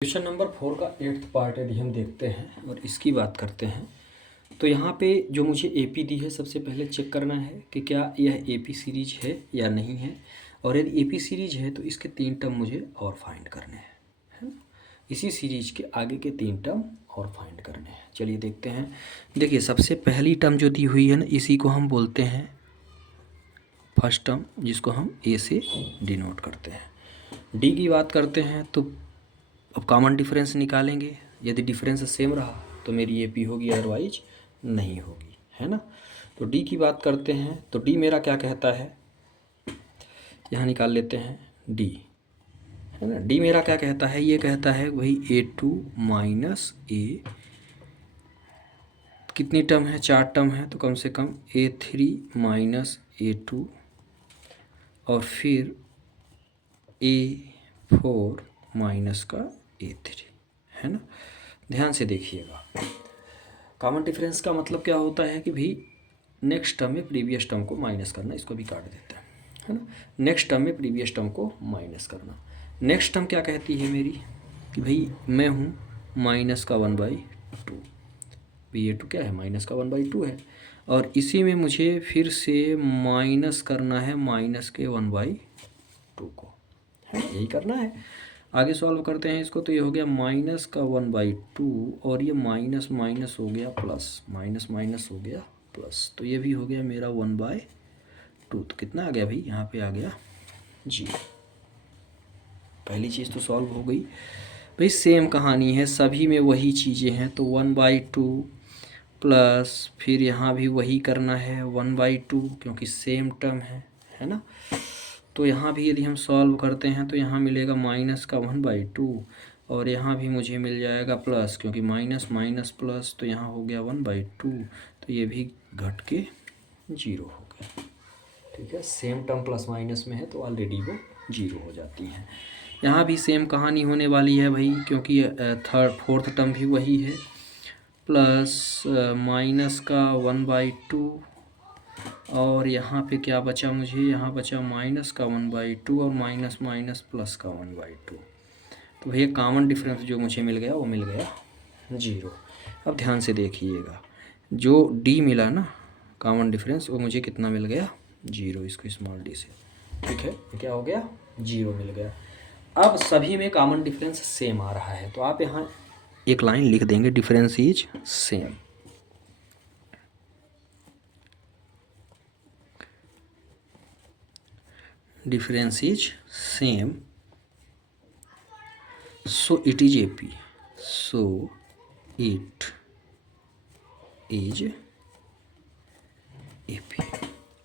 Question number 4 का 8th part यदि हम देखते हैं और इसकी बात करते हैं तो यहाँ पे जो मुझे एपी दी है सबसे पहले चेक करना है कि क्या यह एपी सीरीज है या नहीं है। और यदि एपी सीरीज है तो इसके 3 टर्म मुझे और फाइंड करने हैं, है ना। इसी सीरीज के आगे के 3 टर्म और फाइंड करने हैं। चलिए देखते हैं। देखिए सबसे पहली टर्म जो दी हुई है ना, इसी को हम बोलते हैं फर्स्ट टर्म, जिसको हम ए से डिनोट करते हैं। डी की बात करते हैं तो अब कॉमन डिफरेंस निकालेंगे। यदि डिफरेंस सेम रहा तो मेरी एपी होगी, अदरवाइज नहीं होगी, है ना। तो डी की बात करते हैं तो डी मेरा क्या कहता है, यहाँ निकाल लेते हैं डी, है ना। डी मेरा क्या कहता है, ये कहता है वही A2 माइनस ए, कितनी टर्म है, 4 टर्म है, तो कम से कम A3 माइनस A2 और फिर A4 माइनस का A3, है ना। ध्यान से देखिएगा, कॉमन डिफरेंस का मतलब क्या होता है कि भाई नेक्स्ट टर्म में प्रीवियस टर्म को माइनस करना, इसको भी काट देते हैं, है ना। नेक्स्ट टर्म में प्रीवियस टर्म को माइनस करना। नेक्स्ट टर्म क्या कहती है मेरी कि भाई मैं हूँ माइनस का 1/2, भाई A2 क्या है, माइनस का 1/2 है, और इसी में मुझे फिर से माइनस करना है माइनस के 1/2 को, है, यही करना है। आगे सॉल्व करते हैं इसको, तो ये हो गया माइनस का 1/2 और ये माइनस माइनस हो गया प्लस, माइनस माइनस हो गया प्लस, तो ये भी हो गया मेरा 1/2। तो कितना आ गया भाई, यहाँ पे आ गया 0। पहली चीज़ तो सॉल्व हो गई। भाई सेम कहानी है, सभी में वही चीज़ें हैं, तो 1/2 प्लस फिर यहाँ भी वही करना है 1/2, क्योंकि सेम टर्म है ना। तो यहाँ भी यदि हम सॉल्व करते हैं तो यहाँ मिलेगा माइनस का 1/2 और यहाँ भी मुझे मिल जाएगा प्लस, क्योंकि माइनस माइनस प्लस, तो यहाँ हो गया 1/2, तो ये भी घट के 0 हो गया। ठीक है, सेम टर्म प्लस माइनस में है तो ऑलरेडी वो 0 हो जाती है। यहाँ भी सेम कहानी होने वाली है भाई, क्योंकि फोर्थ टर्म भी वही है, प्लस माइनस का 1/2 और यहाँ पे क्या बचा मुझे, यहाँ बचा माइनस का 1/2 और माइनस माइनस प्लस का 1/2। तो भैया कॉमन डिफरेंस जो मुझे मिल गया वो मिल गया 0। अब ध्यान से देखिएगा, जो डी मिला ना कॉमन डिफरेंस, वो मुझे कितना मिल गया, 0। इसको स्मॉल डी से, ठीक है, क्या हो गया, 0 मिल गया। अब सभी में कॉमन डिफरेंस सेम आ रहा है, तो आप यहाँ एक लाइन लिख देंगे, difference is same. Difference is same, so it is AP, so it is AP।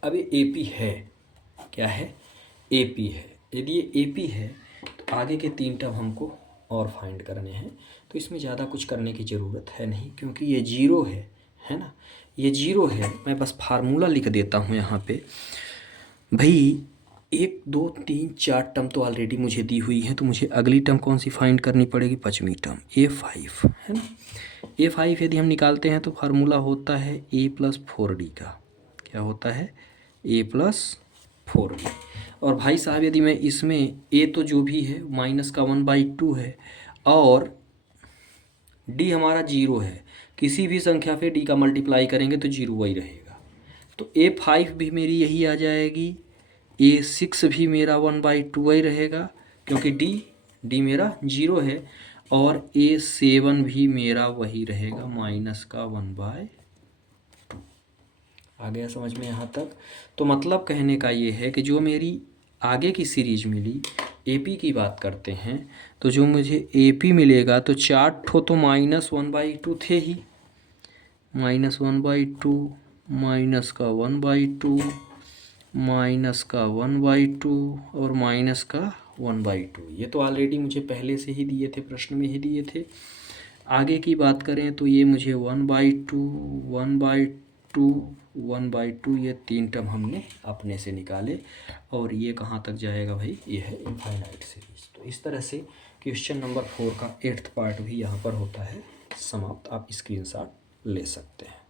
अब ये AP है, क्या है, AP है। यदि ये AP है तो आगे के 3 टर्म हमको और फाइंड करने हैं, तो इसमें ज़्यादा कुछ करने की ज़रूरत है नहीं, क्योंकि ये 0 है ना, ये 0 है। मैं बस फार्मूला लिख देता हूँ यहाँ पे भाई, 1 2 3 4 टर्म तो ऑलरेडी मुझे दी हुई है, तो मुझे अगली टर्म कौन सी फाइंड करनी पड़ेगी, 5वीं टर्म A5, है ना। A5 यदि हम निकालते हैं तो फार्मूला होता है A+4D का, क्या होता है, A+4D। और भाई साहब यदि मैं इसमें A तो जो भी है माइनस का 1/2 है और D हमारा 0 है, किसी भी संख्या पे D का मल्टीप्लाई करेंगे तो 0 वही रहेगा, तो A5 भी मेरी यही आ जाएगी, A6 भी मेरा 1/2 ही रहेगा, क्योंकि D मेरा 0 है, और A7 भी मेरा वही रहेगा, माइनस का 1/2। आ गया समझ में यहाँ तक। तो मतलब कहने का ये है कि जो मेरी आगे की सीरीज मिली, AP की बात करते हैं, तो जो मुझे AP मिलेगा तो 4 ठो तो -1/2 थे ही, -1/2 माइनस का 1/2 माइनस का 1/2 और माइनस का 1/2। ये तो ऑलरेडी मुझे पहले से ही दिए थे, प्रश्न में ही दिए थे। आगे की बात करें तो ये मुझे 1/2 1/2 1/2, ये 3 टर्म हमने अपने से निकाले, और ये कहाँ तक जाएगा भाई, ये है इनफाइनाइट सीरीज। तो इस तरह से क्वेश्चन नंबर 4 का 8th पार्ट भी यहाँ पर होता है समाप्त। आप स्क्रीनशॉट ले सकते हैं।